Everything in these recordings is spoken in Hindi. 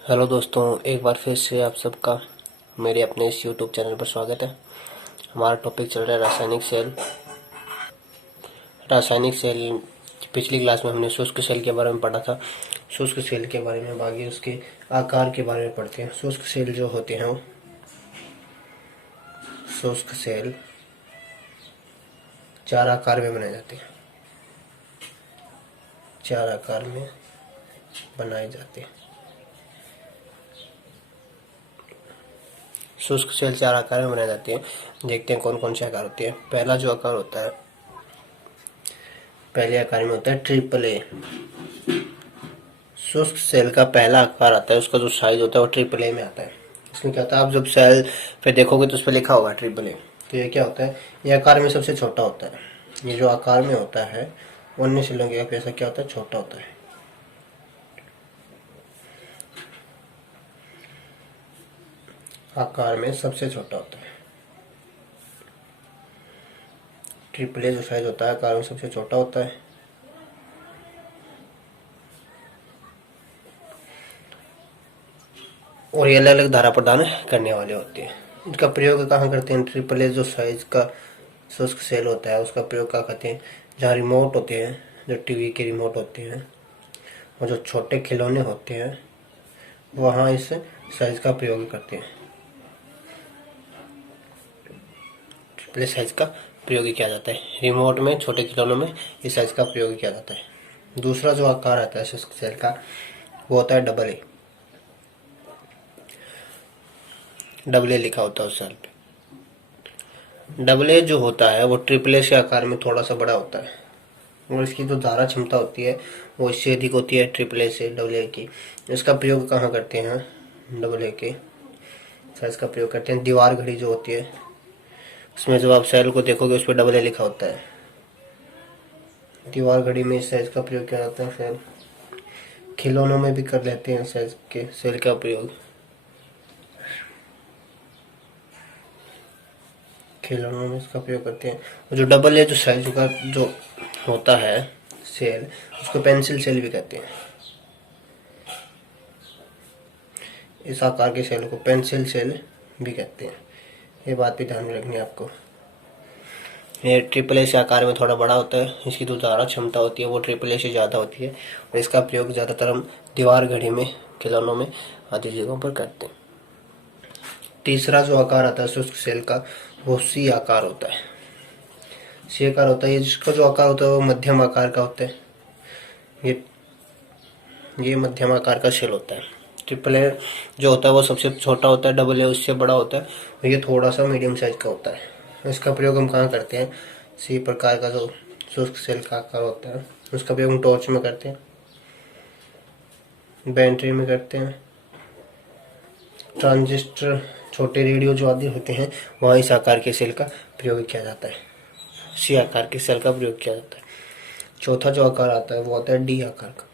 हेलो दोस्तों, एक बार फिर से आप सबका मेरे अपने इस यूट्यूब चैनल पर स्वागत है। हमारा टॉपिक चल रहा है रासायनिक सेल। रासायनिक सेल पिछली क्लास में हमने शुष्क सेल के बारे में पढ़ा था। शुष्क सेल के बारे में आगे उसके आकार के बारे में पढ़ते हैं। शुष्क सेल जो होते हैं वो शुष्क सेल 4 आकार में बनाए जाते हैं। 4 आकार में बनाए जाते हैं। शुष्क सेल 4 आकार में बनाए जाते हैं। देखते हैं कौन कौन से आकार होते हैं। पहला जो आकार होता है, पहले आकार में होता है ट्रिपल ए। शुष्क सेल का पहला आकार आता है, उसका जो साइज होता है वो ट्रिपल ए में आता है। इसमें क्या होता है, आप जब सेल पे देखोगे तो उस पर लिखा होगा ट्रिपल ए। तो ये क्या होता है, ये आकार में सबसे छोटा होता है। ये जो आकार में होता है अन्य सेलों के अपेक्षा क्या होता है, छोटा होता है। आकार में सबसे छोटा होता है। ट्रिपल ए जो साइज होता है आकार में सबसे छोटा होता है। और ये अलग अलग धारा प्रदान करने वाले होते हैं। इनका प्रयोग कहाँ करते हैं, ट्रिपल ए जो साइज का शुष्क सेल होता है उसका प्रयोग कहाँ करते हैं, जहाँ रिमोट होते हैं, जो टीवी के रिमोट होते हैं और जो छोटे खिलौने होते हैं वहाँ इस साइज का प्रयोग करते हैं। ट्रिपल ए साइज का प्रयोग किया जाता है। रिमोट में, छोटे खिलौनों में इस साइज का प्रयोग किया जाता है। दूसरा जो आकार आता है शुष्क सेल का वो होता है डबल ए। डबल ए लिखा होता है उस सेल पे। डबल ए जो होता है वो ट्रिपल ए से आकार में थोड़ा सा बड़ा होता है और इसकी जो धारा क्षमता होती है वो इससे अधिक होती है ट्रिपल ए से, डबल ए की। इसका प्रयोग कहाँ करते हैं, डबल ए के साइज का प्रयोग करते हैं। दीवार घड़ी जो होती है उसमें जब आप सेल को देखोगे उस पर डबल ए लिखा होता है। दीवार घड़ी में इस साइज का प्रयोग किया जाता है। सेल खिलौनों में भी कर लेते हैं साइज के सेल का प्रयोग। खिलौनों में इसका प्रयोग करते हैं। और जो डबल ए जो साइज का जो होता है सेल उसको पेंसिल सेल भी कहते हैं। इस आकार के सेल को पेंसिल सेल भी कहते हैं। ये बात भी ध्यान में रखनी है आपको। ये ट्रिपल ए से आकार में थोड़ा बड़ा होता है। इसकी जो धारा क्षमता होती है वो ट्रिपल ए से ज़्यादा होती है और इसका प्रयोग ज़्यादातर हम दीवार घड़ी में, खिलौनों में आदि जगहों पर करते हैं। तीसरा जो आकार आता है शुष्क सेल का वो सी आकार होता है। सी आकार होता है, जिसका जो आकार होता है वो मध्यम आकार का होता है। ये मध्यम आकार का सेल होता है। ट्रिपल ए जो होता है वो सबसे छोटा होता है, डबल ए उससे बड़ा होता है और ये थोड़ा सा मीडियम साइज का होता है। इसका प्रयोग हम कहाँ करते हैं, सी प्रकार का जो शुष्क सेल का आकार होता है उसका प्रयोग हम टॉर्च में करते हैं, बैटरी में करते हैं, ट्रांजिस्टर, छोटे रेडियो जो आदि होते हैं वहाँ इस आकार के सेल का प्रयोग किया जाता है। सी आकार के सेल का प्रयोग किया जाता है। चौथा जो आकार आता है वो आता है डी आकार का।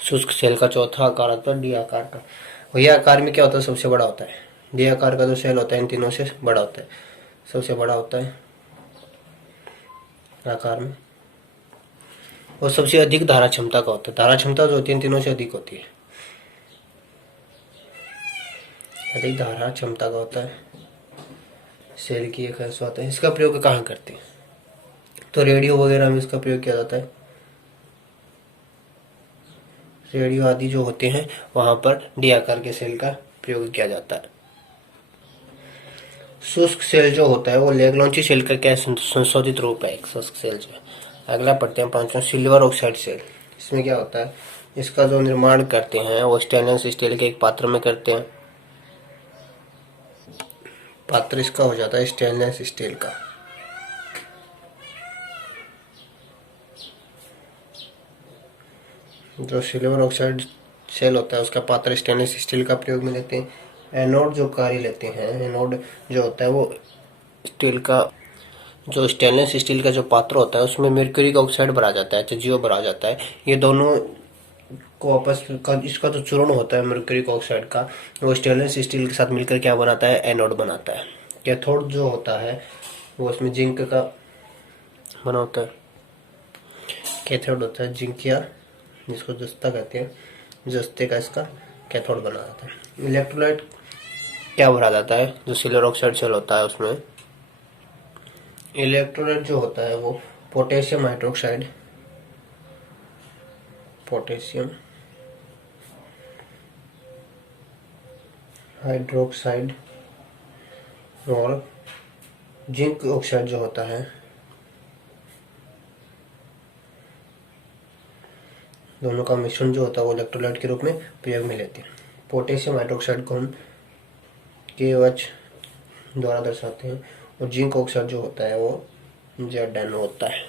शुष्क सेल का चौथा आकार आता है डी आकार का। और यह आकार में क्या होता है, सबसे बड़ा होता है। डी आकार का जो सेल होता है इन तीनों से बड़ा होता है, सबसे बड़ा होता है आकार में और सबसे अधिक धारा क्षमता का होता है। धारा क्षमता जो होती है इन तीनों से अधिक होती है, अधिक धारा क्षमता का होता है। सेल की एक हिस्सा होता है। इसका प्रयोग कहाँ करते हैं, तो रेडियो वगैरह में इसका प्रयोग किया जाता है। रेडियो आदि जो होते हैं वहां पर डी आकार के सेल का प्रयोग किया जाता है। शुष्क सेल जो होता है वो लेग्रांजी सेल का क्या संशोधित रूप है, एक शुष्क सेल जो है। अगला पढ़ते हैं पांचवा, सिल्वर ऑक्साइड सेल। इसमें क्या होता है, इसका जो निर्माण करते हैं वो स्टेनलेस स्टील के एक पात्र में करते हैं। पात्र इसका हो जाता है स्टेनलेस स्टील का। जो सिल्वर ऑक्साइड सेल होता है उसका पात्र स्टेनलेस स्टील का प्रयोग में लेते हैं। एनोड जो कार्य लेते हैं, एनोड जो होता है वो स्टील का, जो स्टेनलेस स्टील का जो पात्र होता है उसमें मर्क्यूरी का ऑक्साइड भरा जाता है, HgO भरा जाता है। ये दोनों को आपस का, इसका जो चूर्ण होता है मर्क्यूरी का ऑक्साइड का, वो स्टेनलेस स्टील के साथ मिलकर क्या बनाता है, एनोड बनाता है। कैथोड जो होता है वो उसमें जिंक का बना होता है। कैथोड होता है जिंक या जिसको जस्ता कहते हैं, जस्ते का इसका कैथोड बना जाता है। इलेक्ट्रोलाइट क्या भरा जाता है, जो सिल्वर ऑक्साइड सेल होता है उसमें इलेक्ट्रोलाइट जो होता है वो पोटेशियम हाइड्रोक्साइड, पोटेशियम हाइड्रोक्साइड और जिंक ऑक्साइड जो होता है, दोनों का मिश्रण जो होता है वो इलेक्ट्रोलाइट के रूप में प्रयोग में लेते हैं। पोटेशियम हाइड्रोक्साइड को हम KOH द्वारा दर्शाते हैं और जिंक ऑक्साइड जो होता है वो ZnO होता है।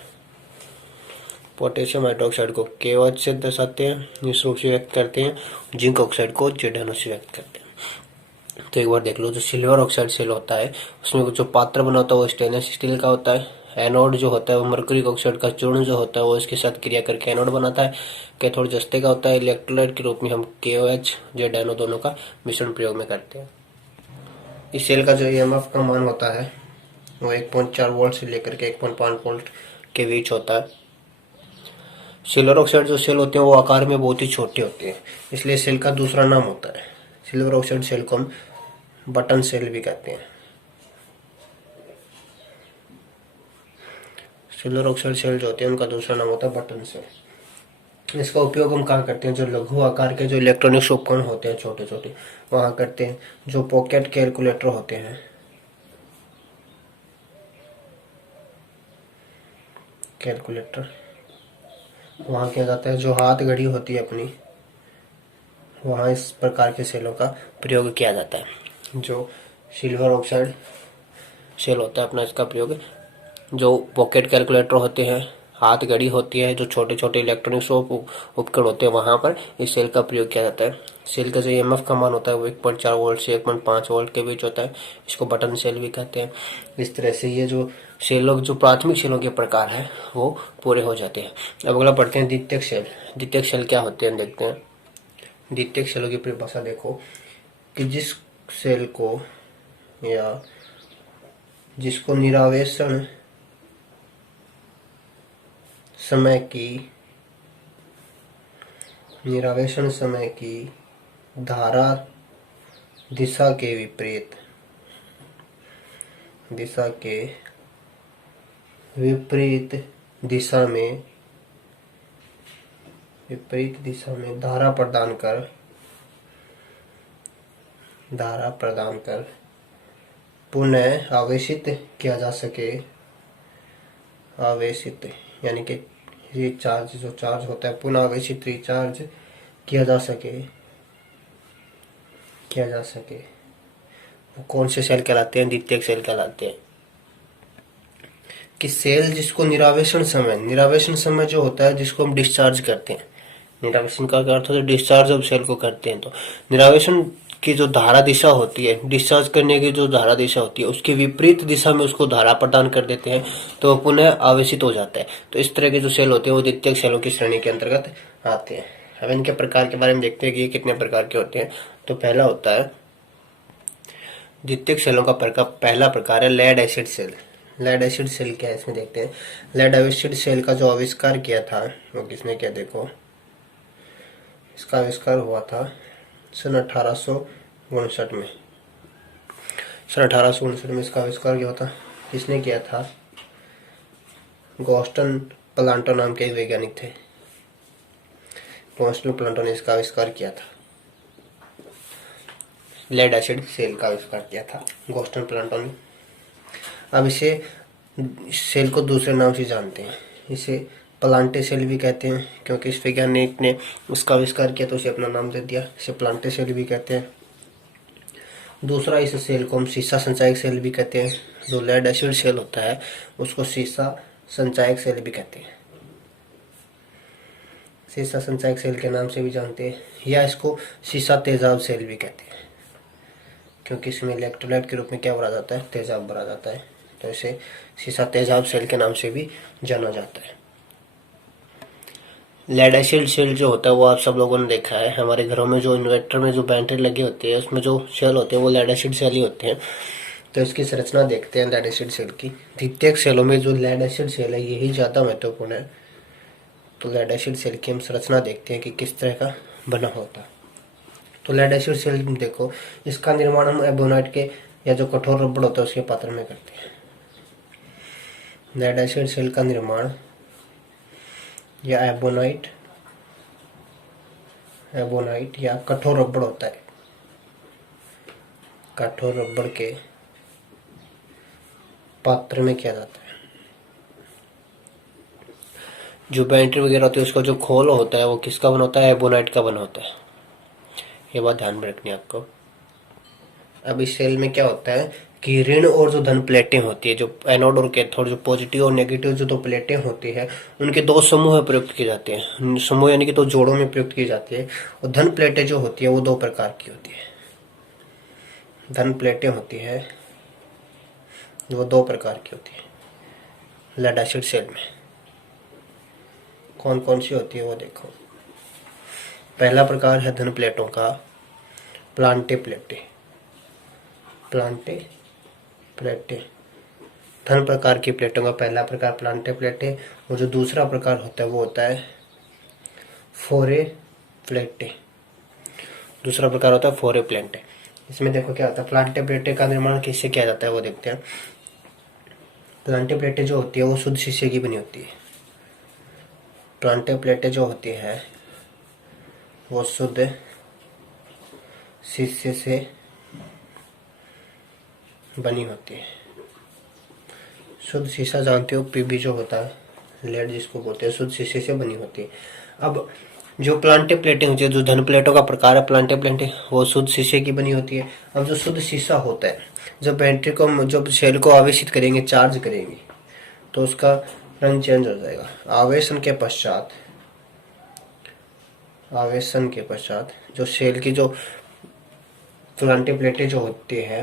पोटेशियम हाइड्रोक्साइड को KOH से दर्शाते हैं, इस रूप से व्यक्त करते हैं, जिंक ऑक्साइड को ZnO से व्यक्त करते हैं। तो एक बार देख लो, जो सिल्वर ऑक्साइड सेल होता है उसमें जो पात्र बना होता है वो स्टेनलेस स्टील का होता है। एनोड जो होता है वो मरकरी ऑक्साइड का चूर्ण जो होता है वो इसके साथ क्रिया करके एनोड बनाता है। कैथोड जस्ते का होता है। इलेक्ट्रोलाइट के रूप में हम KOH ZnO दोनों का मिश्रण प्रयोग में करते हैं। इस सेल का जो EMF का मान होता है वो 1.4 वोल्ट से लेकर के 1.5 वोल्ट के बीच होता है। सिल्वर ऑक्साइड जो सेल होते हैं वो आकार में बहुत ही छोटे होते हैं, इसलिए सेल का दूसरा नाम होता है। सिल्वर ऑक्साइड सेल को हम बटन सेल भी कहते हैं। सिल्वर ऑक्साइड सेल जो होते हैं उनका दूसरा नाम होता है बटन सेल। इसका उपयोग हम कहाँ करते हैं, जो लघु आकार के जो इलेक्ट्रॉनिक्स उपकरण होते हैं छोटे छोटे वहाँ करते हैं। जो पॉकेट कैलकुलेटर होते हैं, कैलकुलेटर वहाँ किया जाता है। जो हाथ घड़ी होती है अपनी, वहाँ इस प्रकार के सेलों का प्रयोग किया जाता है। जो सिल्वर ऑक्साइड सेल होता है अपना, इसका प्रयोग जो पॉकेट कैलकुलेटर होते हैं, हाथ घड़ी होती है, जो छोटे छोटे इलेक्ट्रॉनिक्स उपकरण होते हैं वहाँ पर इस सेल का प्रयोग किया जाता है। सेल का जो EMF का मान होता है वो 1.4 वोल्ट से 1.5 वोल्ट के बीच होता है। इसको बटन सेल भी कहते हैं। इस तरह से ये जो सेलों जो प्राथमिक सेलों के प्रकार है वो पूरे हो जाते हैं। अब अगला पढ़ते हैं द्वितीयक सेल। द्वितीयक सेल क्या होते हैं देखते हैं। द्वितीयक सेलों की परिभाषा देखो कि जिस सेल को या जिसको निरावेशन समय की धारा दिशा के विपरीत दिशा में धारा प्रदान कर पुनः आवेशित किया जा सके। आवेशित यानी कि रिचार्ज, जो चार्ज होता है पुनः आवेशित रिचार्ज किया जा सके वो कौन से सेल कहलाते हैं, द्वितीयक सेल कहलाते हैं। कि सेल जिसको निरावेशन समय जो होता है जिसको हम डिस्चार्ज करते हैं, निरावेशन का अर्थ होता है डिस्चार्ज ऑफ सेल को करते हैं। तो निरावेशन की जो धारा दिशा होती है, डिस्चार्ज करने की जो धारा दिशा होती है उसकी विपरीत दिशा में उसको धारा प्रदान कर देते हैं तो पुनः आवेशित हो जाता है। तो इस तरह के जो सेल होते हैं वो द्वितीयक सेलों की श्रेणी के अंतर्गत आते हैं। अब इनके प्रकार के बारे में देखते हैं कि ये कितने प्रकार के होते हैं। तो पहला होता है द्वितीयक सेलों का पहला प्रकार है lead acid cell. Lead acid cell क्या है इसमें देखते हैं। लेड एसिड सेल का जो आविष्कार किया था वो किसने किया, देखो इसका आविष्कार हुआ था सन 1859 में। सन 1859 में इसका आविष्कार किया था। किसने किया था, गॉस्टन प्लांटो नाम के एक वैज्ञानिक थे। गॉस्टन प्लांटो ने इसका आविष्कार किया था। लेड एसिड सेल का आविष्कार किया था गॉस्टन प्लांटो ने। अब इसे सेल को दूसरे नाम से जानते हैं। इसे प्लांटे सेल भी कहते हैं क्योंकि इस वैज्ञानिक ने उसका आविष्कार किया तो उसे अपना नाम दे दिया। इसे प्लांटे सेल भी कहते हैं। दूसरा, इस सेल को हम सीसा संचायक सेल भी कहते हैं। जो लेड एसिड सेल होता है उसको सीसा संचायक सेल भी कहते हैं। सीसा संचायक सेल के नाम से भी जानते हैं, या इसको सीसा तेजाब सेल भी कहते हैं क्योंकि इसमें इलेक्ट्रोलाइट के रूप में क्या भरा जाता है, तेजाब भरा जाता है। तो इसे सीसा तेजाब सेल के नाम से भी जाना जाता है। लेड एसिड सेल जो होता है वो आप सब लोगों ने देखा है। हमारे घरों में जो इन्वर्टर में जो बैटरी लगी होती है उसमें जो सेल होते हैं वो लेड एसिड सेल ही होते हैं। तो इसकी संरचना देखते हैं लेड एसिड सेल की। द्वितीयक सेलों में जो लेड एसिड सेल है यही ज़्यादा महत्वपूर्ण है। तो लेड एसिड सेल की हम संरचना देखते हैं कि किस तरह का बना होता है। तो लेड एसिड सेल देखो, इसका निर्माण हम एबोनाइट के या जो कठोर रबड़ होता है उसके पात्र में करते हैं। लेड एसिड सेल का निर्माण या एबोनाइट या कठोर रबड़ होता है, कठोर रबड़ के पात्र में किया जाता है। जो बैटरी वगैरह होती है उसका जो खोल होता है वो किसका बना होता है? एबोनाइट का बना होता है। ये बात ध्यान में रखनी है आपको। अब इस सेल में क्या होता है कि ऋण और जो धन प्लेटें होती है, जो एनोड और कैथोड, जो पॉजिटिव और नेगेटिव जो दो प्लेटें होती है उनके दो समूह प्रयुक्त किए जाते हैं। समूह यानी कि दो जोड़ों में प्रयुक्त की जाती है। और धन प्लेटें जो होती है वो दो प्रकार की होती है। धन प्लेटें होती है वो दो प्रकार की होती है लेड एसिड सेल में। कौन कौन सी होती है वो देखो। पहला प्रकार है धन प्लेटों का प्लांटे प्लेटें। धन प्रकार की प्लेटों का पहला प्रकार प्लांटे प्लेटें, और जो दूसरा प्रकार होता है वो होता है फोरे प्लेटें। दूसरा प्रकार होता है फोरे प्लेटें। इसमें देखो क्या होता है, प्लांटे प्लेटें का निर्माण किससे किया जाता है वो देखते हैं। प्लांटे प्लेटें जो होती है वो शुद्ध शीशे की बनी होती है। प्लांटे प्लेटें जो होती है वो शुद्ध शीशे से बनी होती है। शुद्ध शीशा जानते हो, पीबी जो होता है, लेड जिसको बोलते हैं, शुद्ध शीशे से बनी होती है। अब जो प्लांटे प्लेटें होती है, जो धन प्लेटों का प्रकार है प्लांटे प्लेटें, वो शुद्ध शीशे की बनी होती है। अब जो शुद्ध शीशा होता है, जब बैटरी को, जब सेल को आवेशित करेंगे, चार्ज करेंगे, तो उसका रंग चेंज हो जाएगा। आवेशन के पश्चात जो सेल की जो प्लांटे प्लेटें जो होती है,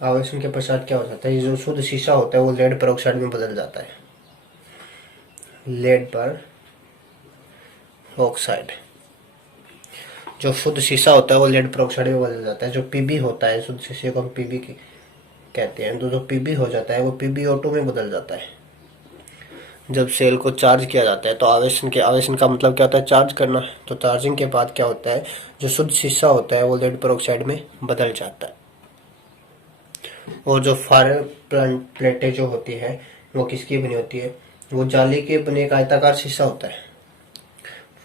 आवेशन के पश्चात क्या हो जाता है, ये जो शुद्ध शीशा होता है वो लेड पेरोक्साइड में बदल जाता है। लेड पर ऑक्साइड, जो शुद्ध शीशा होता है वो लेड पेरोक्साइड में बदल जाता है। जो पीबी होता है, शुद्ध शीशे को हम पीबी कहते हैं, तो जो पीबी हो जाता है वो PbO2 में बदल जाता है। जब सेल को चार्ज किया जाता है तो आवेशन का मतलब क्या होता है? चार्ज करना। तो चार्जिंग के बाद क्या होता है, जो शुद्ध शीशा होता है वो लेड पेरोक्साइड में बदल जाता है। और जो फायर प्लेटें जो होती है वो किसकी बनी होती है? वो जाली के बने एक आयताकार शीशा होता है।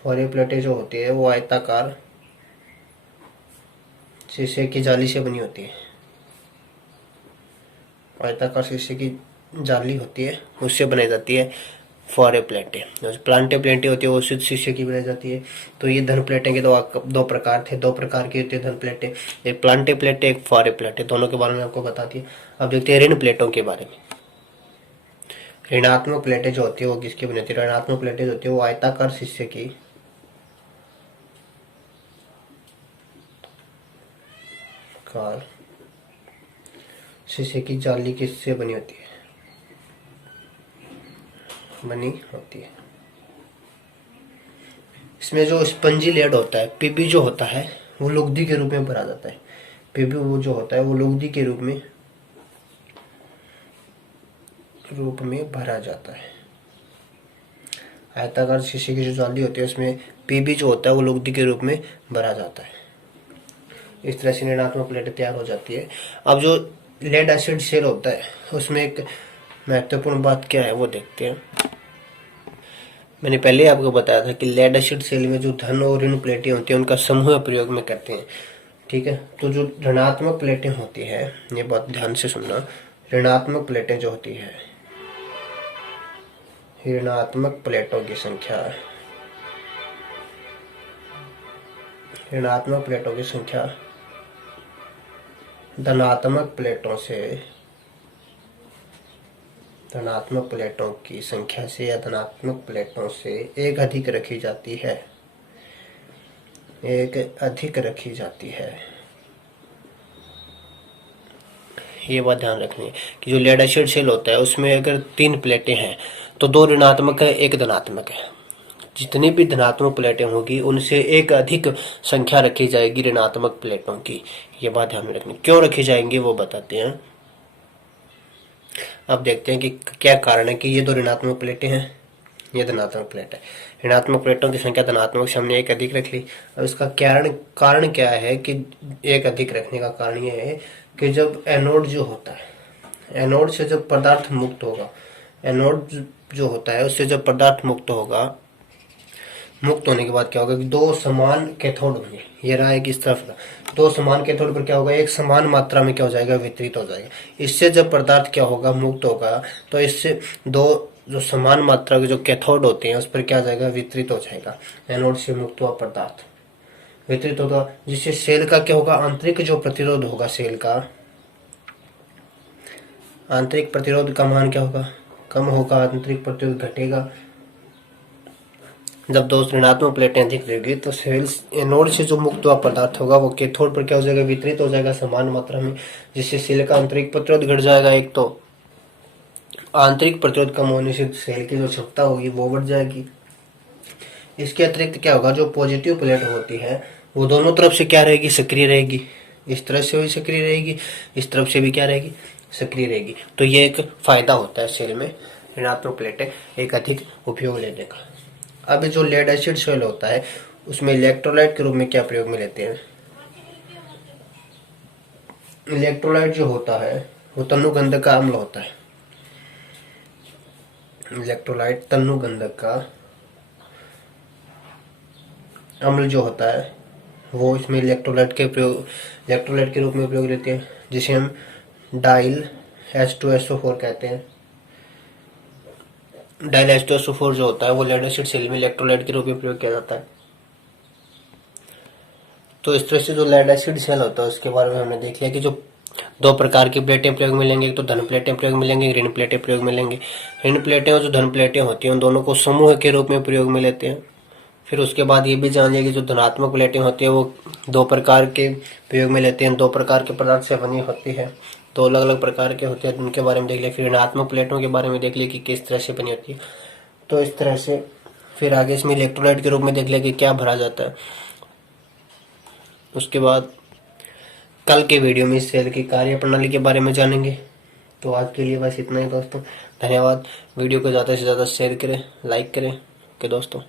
फायर प्लेटें जो होती है वो आयताकार शीशे की जाली से बनी होती है। आयताकार शीशे की जाली होती है, उससे बनाई जाती है फॉरे प्लेटें। जो प्लांटे प्लेटें होती है वो शुद्ध शीशे की बनाई जाती है। तो ये धन प्लेटें के दो प्रकार थे, दो प्रकार की होती है धन प्लेटें, एक प्लांटे प्लेटें, एक फॉरे प्लेटें। दोनों के बारे में आपको बता दिया। अब देखते हैं ऋण प्लेटों के बारे में। ऋणात्मक प्लेटें जो होती है वो किसकी बनी होती है? ऋणात्मक प्लेटें जो होती है वो आयताकार शीशे की जाली किससे बनी होती है? इसमें जो स्पंजी लेड होता है, पीबी जो होता है वो लुगदी के रूप में भरा जाता है। पीबी वो जो होता है वो लुगदी के रूप में भरा जाता है। आयताकार शीशे की जो जाली होती है उसमें पीबी जो होता है वो लुगदी के रूप में भरा जाता है। इस तरह से ऋणात्मक प्लेट तैयार हो जाती है। अब जो लेड एसिड सेल होता है उसमें एक महत्वपूर्ण बात क्या है वो देखते हैं। मैंने पहले आपको बताया था कि लेड एसिड सेल में जो धन और ऋण प्लेटें होती हैं उनका समूह प्रयोग में करते हैं। ठीक है, तो जो ऋणात्मक प्लेटें होती है, ये बात ध्यान से सुनना, ऋणात्मक प्लेटें जो होती है, ऋणात्मक प्लेटों की संख्या धनात्मक प्लेटों की संख्या से या धनात्मक प्लेटों से एक अधिक रखी जाती है। ये बात ध्यान रखनी है कि जो लेड एसिड सेल होता है उसमें अगर 3 प्लेटें हैं तो 2 ऋणात्मक है, 1 धनात्मक है। जितनी भी धनात्मक प्लेटें होगी उनसे एक अधिक संख्या रखी जाएगी ऋणात्मक प्लेटों की। ये बात ध्यान में रखनी। क्यों रखी जाएंगी वो बताते हैं। अब देखते हैं कि क्या कारण है कि ये 2 ऋणात्मक प्लेटें हैं, ये धनात्मक प्लेट है। ऋणात्मक प्लेटों की संख्या धनात्मक से हमने एक अधिक रख ली। अब इसका कारण क्या है कि एक अधिक रखने का कारण यह है कि जब एनोड जो होता है, एनोड से जब पदार्थ मुक्त होगा, एनोड जो होता है उससे जब पदार्थ मुक्त होगा, मुक्त होने के बाद क्या होगा कि दो समान कैथोड होंगे। ये रहा है कि इस तरफ दो समान कैथोड पर क्या होगा, एक समान मात्रा में क्या हो जाएगा, वितरित हो जाएगा। इससे जब पदार्थ क्या होगा, मुक्त होगा, तो इससे दो जो समान मात्रा के जो कैथोड होते हैं उस पर क्या हो जाएगा, वितरित हो जाएगा। एनोड से मुक्त हुआ पदार्थ वितरित होगा, जिससे सेल का क्या होगा, आंतरिक जो प्रतिरोध होगा, सेल का आंतरिक प्रतिरोध का मान क्या होगा, कम होगा, आंतरिक प्रतिरोध घटेगा। जब दो ऋणात्मक प्लेटें अधिक रहेगी तो सेल एनोड से जो मुक्त हुआ पदार्थ होगा वो कैथोड पर क्या हो जाएगा, वितरित हो जाएगा समान मात्रा में, जिससे सेल का आंतरिक प्रतिरोध घट जाएगा। एक तो आंतरिक प्रतिरोध कम होने से सेल की जो क्षमता होगी वो बढ़ जाएगी। इसके अतिरिक्त क्या होगा, जो पॉजिटिव प्लेट होती है वो दोनों तरफ से क्या रहेगी, सक्रिय रहेगी। इस तरफ से भी सक्रिय रहेगी, इस तरफ से भी क्या रहेगी, सक्रिय रहेगी। तो ये एक फायदा होता है सेल में ऋणात्मक प्लेटें एक अधिक उपयोग लेने का। अब जो लेड एसिड सेल होता है उसमें इलेक्ट्रोलाइट के रूप में क्या प्रयोग में लेते हैं। इलेक्ट्रोलाइट जो होता है वो तनुगंधक का अम्ल होता है। इलेक्ट्रोलाइट तनुगंधक का अम्ल जो होता है वो इसमें इलेक्ट्रोलाइट के रूप में उपयोग लेते हैं, जिसे हम डाइल H2SO4 कहते हैं। डाइल H2SO4 जो होता है वो लेड एसिड सेल में इलेक्ट्रोलाइट के रूप में प्रयोग किया जाता है। तो इस तरह से जो लेड एसिड सेल होता है उसके बारे में हमने देख लिया कि जो दो प्रकार की प्लेटें प्रयोग में लेंगे, एक तो धन प्लेटें प्रयोग में लेंगे, ऋण प्लेटें प्रयोग में लेंगे। ऋण प्लेटें और जो धन प्लेटें होती हैं उन दोनों को समूह के रूप में प्रयोग में लेते हैं। फिर उसके बाद ये भी जान लिया कि जो धनात्मक प्लेटें होती है वो दो प्रकार के प्रयोग में लेते हैं, दो प्रकार के पदार्थ से बनी होती है, दो अलग अलग प्रकार के होते हैं, उनके बारे में देख लिया। फिर ऋणात्मक प्लेटों के बारे में देख लिया कि किस तरह से बनी होती है। तो इस तरह से फिर आगे इसमें इलेक्ट्रोलाइट के रूप में देख लिया कि क्या भरा जाता है। उसके बाद कल के वीडियो में इस सेल की कार्य प्रणाली के बारे में जानेंगे। तो आज के लिए बस इतना ही दोस्तों, धन्यवाद। वीडियो को ज़्यादा से ज़्यादा शेयर करें, लाइक करें। ओके दोस्तों।